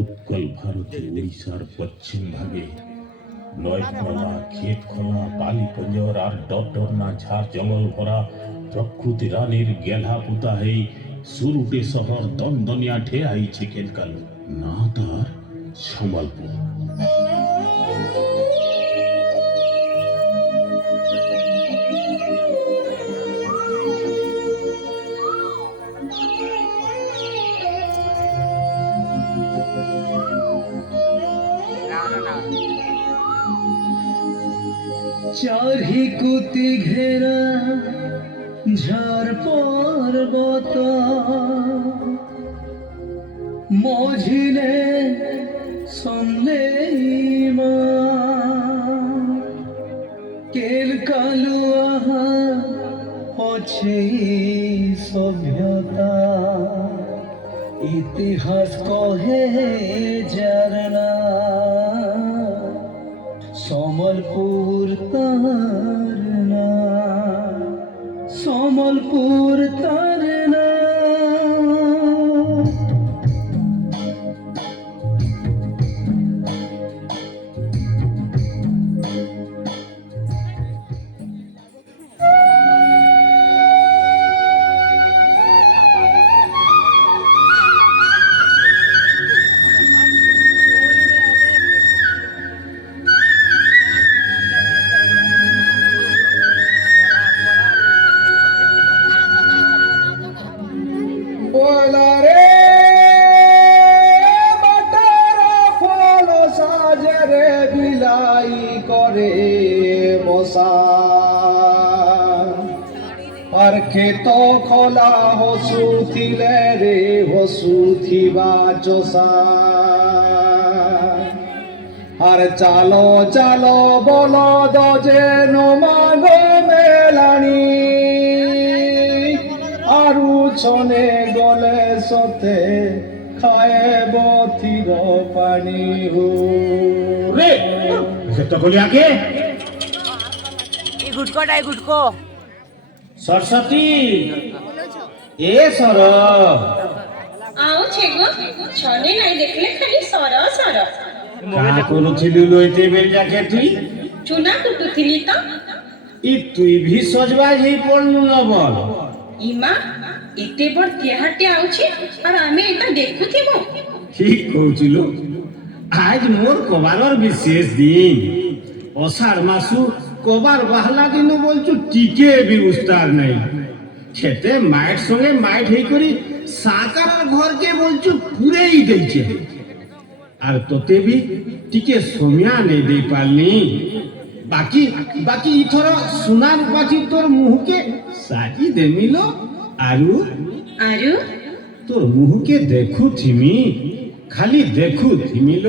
উৎকল ভারতের উড়িষ্যার পশ্চিম ভাগে নয়খোলা ক্ষেতখোলা বালি পঞ্জর আর ডরডরনা ঝাড় জঙ্গল ভরা প্রকৃতি রানীর গেলা পুতা হেই সুরুটে শহর দনদনিয়া ঠে আইছে কেলকাল না তার সম্বলপুর। চারিকুতি ঘেরা ঝড় পর্বত মঝিরে সন্দেহিমা কেল কালুয়া আছে সভ্যতা ইতিহাস কহে জানা সম্বলপুর তারনা সম্বলপুর তারনা। আর ক্ষেত খোলা হসুথিলে রে হসুথিবা চষা আর চালো চালো বলদ যেন মাগ মেলানি আরু ছনে গলে সতে খায়ে বথির পানি হু রে তো বলি আগে এই গুটকোটা এই গুটকো সরস্বতী এ সর আউছে গো ছনে নাই দেখলে খালি সর সর কা করুছিলু লইতে বেল যাকে তুই চুনা কুটুছিলি তো ই তুই ভি সজবাজ হেই পড়লু না বল ইমা এতে বড় তিহাটে আউছে আর আমি এটা দেখুথিব ঠিক কହୁছিল আজ মোর কবারর বিশেষ দিন অষাঢ় মাসু কবার বাহলা দিন বলছু টিকে বি উস্তার নাই খেতে মায়ের সঙ্গে মাইট হেই করি সাকার ঘরকে বলছু পুরেই দেইছে আর তোতে বি টিকে সময়া নেই দেই পারলি বাকি বাকি ইথর সোনার বাকি তোর মুহকে সাজি দেমিল আরু আরু তোর মুহকে দেখু থিমি খালি দেখু থিমিল